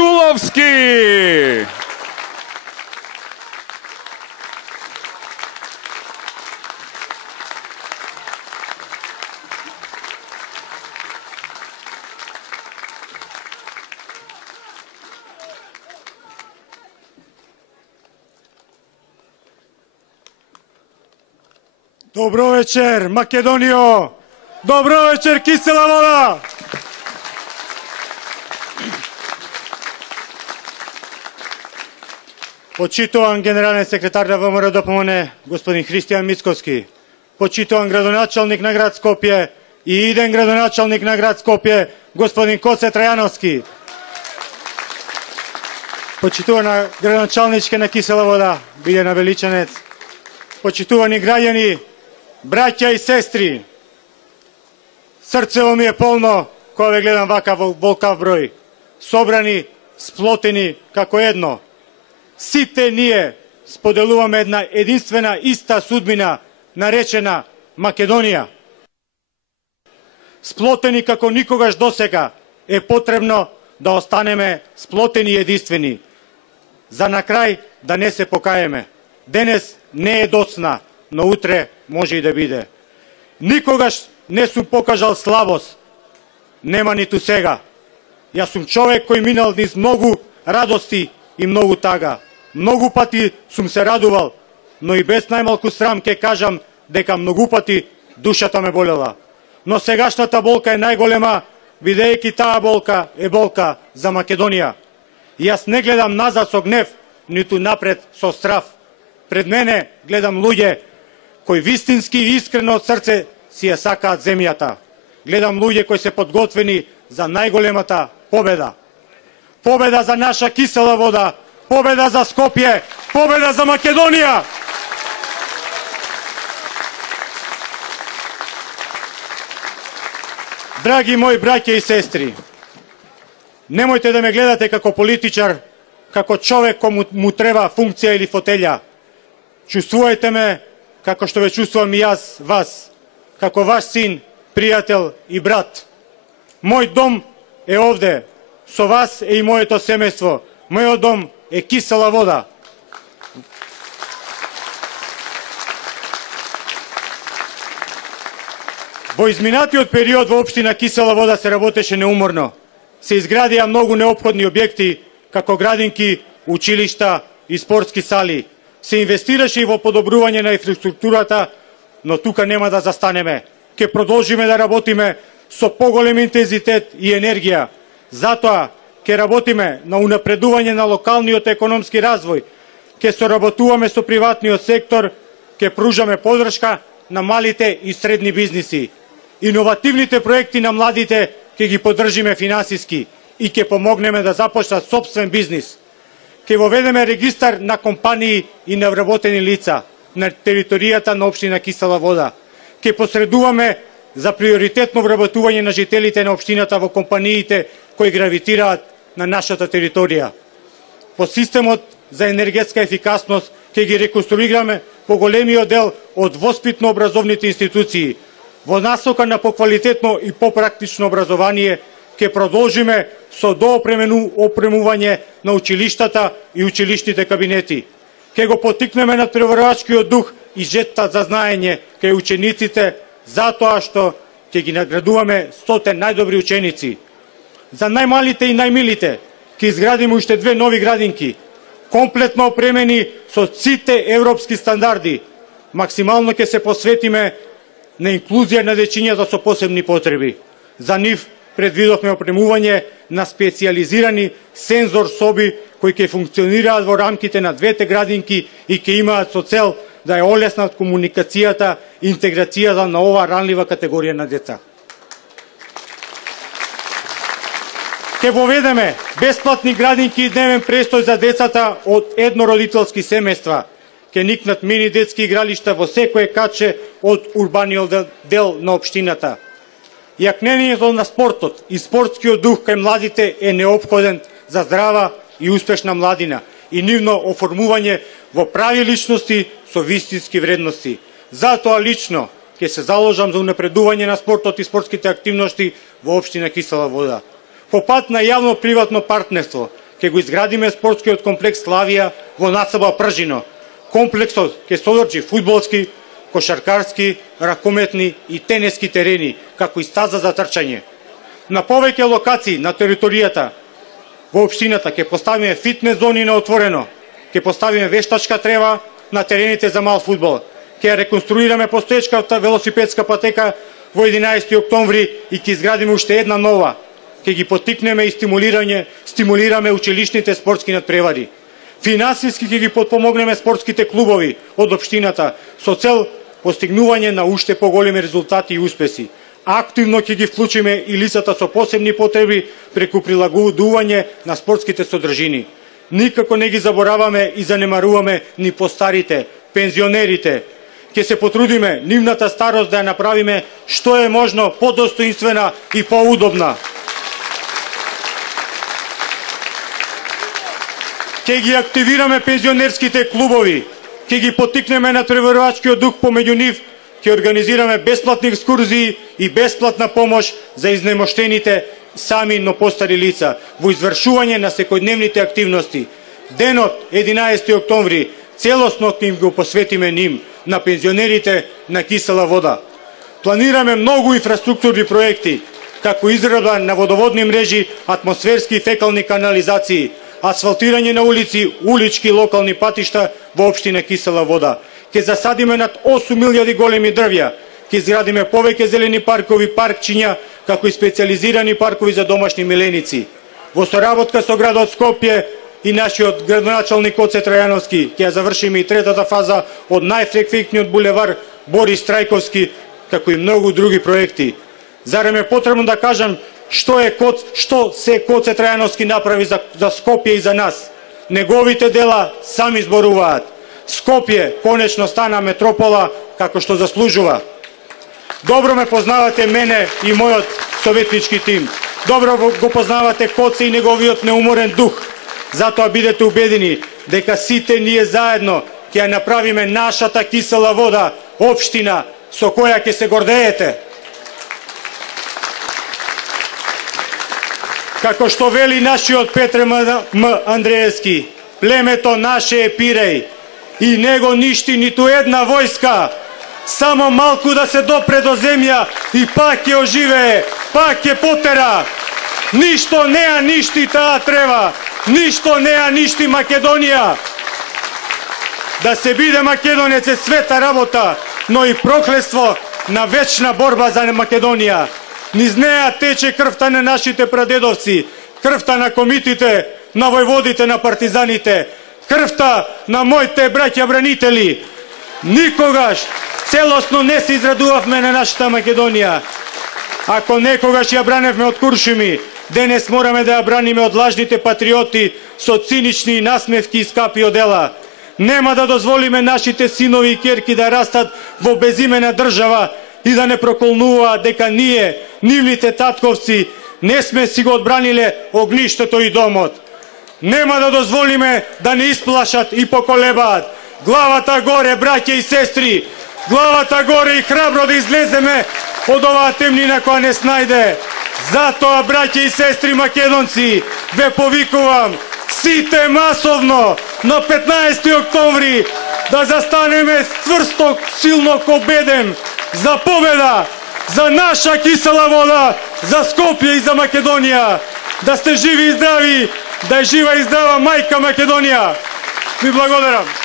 Дуловски! Dobro večer, Македонио! Dobro večer, Кисела вода! Почитуван генерален секретар на ВМРО ДПМН, господин Христијан Мицковски. Почитуван градоначалник на град Скопје и иден градоначалник на град Скопје, господин Коце Трајановски. Почитувана градоначалничке на Кисела вода, Билјана Величанец. Почитувани граѓани, браќа и сестри, срцево ми е полно кога ве гледам вака во волкав број, собрани, сплотени како едно. Сите ние споделуваме една единствена иста судбина, наречена Македонија. Сплотени како никогаш досега е потребно да останеме сплотени и единствени. За на крај да не се покаеме. Денес не е доцна, но утре може и да биде. Никогаш не сум покажал слабост, нема ниту сега. Јас сум човек кој минал низ многу радости и многу тага. Многу пати сум се радувал, но и без најмалку срам ке кажам дека многу пати душата ме болела. Но сегашната болка е најголема, бидејќи таа болка е болка за Македонија. Јас не гледам назад со гнев, ниту напред со страв. Пред мене гледам луѓе кои вистински и искрено од срце си ја сакаат земјата. Гледам луѓе кои се подготвени за најголемата победа. Победа за наша кисела вода, победа за Скопје, победа за Македонија! Драги мои браќа и сестри, немојте да ме гледате како политичар, како човек кој му треба функција или фотелја. Чувствувајте ме како што ве чувствувам и јас вас, како ваш син, пријател и брат. Мој дом е овде, со вас е и моето семејство. Мојот дом е Кисела вода. Во изминатиот период во општина Кисела вода се работеше неуморно. Се изградија многу неопходни објекти, како градинки, училишта и спортски сали. Се инвестираше и во подобрување на инфраструктурата, но тука нема да застанеме. Ке продолжиме да работиме со поголем интензитет и енергија. Затоа ке работиме на унапредување на локалниот економски развој, ке соработуваме со приватниот сектор, ке пружаме подршка на малите и средни бизниси. Иновативните проекти на младите ке ги поддржиме финансиски и ке помогнеме да започнат сопствен бизнис. Ке воведеме регистар на компании и на вработени лица на територијата на општина Кисела вода. Ке посредуваме за приоритетно вработување на жителите на општината во компаниите кои гравитираат на нашата територија. По системот за енергетска ефикасност ке ги реконструираме поголемиот дел од воспитно-образовните институции. Во насока на поквалитетно и попрактично образование ке продолжиме со доопремување на училиштата и училишните кабинети. Ке го потикнеме надпреварувачкиот дух и жеттат за знаење кај учениците, затоа што ќе ги наградуваме 100 најдобри ученици. За најмалите и најмилите ќе изградиме уште 2 нови градинки, комплетно опремени со сите европски стандарди. Максимално ќе се посветиме на инклузија на дечињата со посебни потреби. За нив предвидовме опремување на специјализирани сензор соби кои ќе функционираат во рамките на 2 градинки и ќе имаат со цел да ја олеснат комуникацијата и интеграцијата на оваа ранлива категорија на деца. Ке воведеме бесплатни градинки и дневен престој за децата од еднородителски семејства. Ке никнат мини детски игралишта во секое каче од урбаниот дел на општината. Јакнението на спортот и спортскиот дух кај младите е неопходен за здрава и успешна младина и нивно оформување во прави личности со вистински вредности. Затоа лично ќе се заложам за унапредување на спортот и спортските активности во општина Кисела вода. По пат на јавно-приватно партнерство ќе го изградиме спортскиот комплекс Славија во насоба Пржино. Комплексот ќе содржи фудбалски, кошаркарски, ракометни и тенески терени, како и стаза за трчање. На повеќе локации на територијата во општината ќе поставиме фитнес зони на отворено, ќе поставиме вештачка трева на терените за мал фудбал, ќе реконструираме постоечката велосипедска патека во 11 октомври и ќе изградиме уште една нова. Ќе ги поттикнеме и стимулираме училишните спортски надпревари. Финансиски ќе ги подпомогнеме спортските клубови од општината со цел постигнување на уште поголеми резултати и успеси. Активно ќе ги вклучиме и лицата со посебни потреби преку прилагодување на спортските содржини. Никако не ги забораваме и занемаруваме ни постарите, пензионерите. Ќе се потрудиме нивната старост да ја направиме што е можно подостоинствена и поудобна. Ќе ги активираме пензионерските клубови, ќе ги поттикнеме на преварувачкиот дух помеѓу нив, ќе организираме бесплатни екскурзии и бесплатна помош за изнемоштените сами, но постари лица во извршување на секојдневните активности. Денот 11 октомври целосно ќе им го посветиме ним, на пензионерите на кисела вода. Планираме многу инфраструктурни проекти, како изградба на водоводни мрежи, атмосферски и фекални канализации, асфалтирање на улици, улички и локални патишта во општина Кисела вода. Ќе засадиме над 8.000 големи дрвја, ќе изградиме повеќе зелени паркови, паркчиња, како и специализирани паркови за домашни миленици. Во соработка со градот Скопје и нашиот градоначалник Гоце Трајановски ќе ја завршиме и третата фаза од најфреквентниот булевар Борис Трајковски, како и многу други проекти. Зарем е потребно да кажам што се Гоце Трајановски направи за Скопје и за нас. Неговите дела сами зборуваат. Скопје конечно стана метропола како што заслужува. Добро ме познавате мене и мојот советнички тим. Добро го познавате Коце и неговиот неуморен дух. Затоа бидете убедени дека сите ние заедно ќе ја направиме нашата Кисела вода, општина со која ќе се гордеете. Како што вели нашиот Петре М. Андреевски, племето наше е Пиреј и него ништи ниту една војска, само малку да се допре до земја и пак ќе оживее, пак ќе потера. Ништо не ја ништи таа трева, ништо не ја ништи Македонија. Да се биде македонец е света работа, но и проклетство на вечна борба за Македонија. Низ неја тече крвта на нашите прадедовци, крвта на комитите, на војводите, на партизаните, крвта на моите браќа бранители. Никогаш целосно не се израдувавме на нашата Македонија. Ако некогаш ја браневме од куршуми, денес мораме да ја браниме од лажните патриоти со цинични насмевки и скапи одела. Нема да дозволиме нашите синови и ќерки да растат во безимена држава и да не проколнуваат дека ние, нивните татковци, не сме си го одбраниле огништето и домот. Нема да дозволиме да не исплашат и поколебаат. Главата горе, браќа и сестри, главата горе и храбро да излеземе од оваа темнина која не снајде. Затоа, браќа и сестри македонци, ве повикувам сите масовно на 15 октомври да застанеме цврсто, силно ко бедем за победа, за наша Кисела вода, за Скопје и за Македонија. Да сте живи и здрави, да е жива и здрава мајка Македонија. Ви благодарам.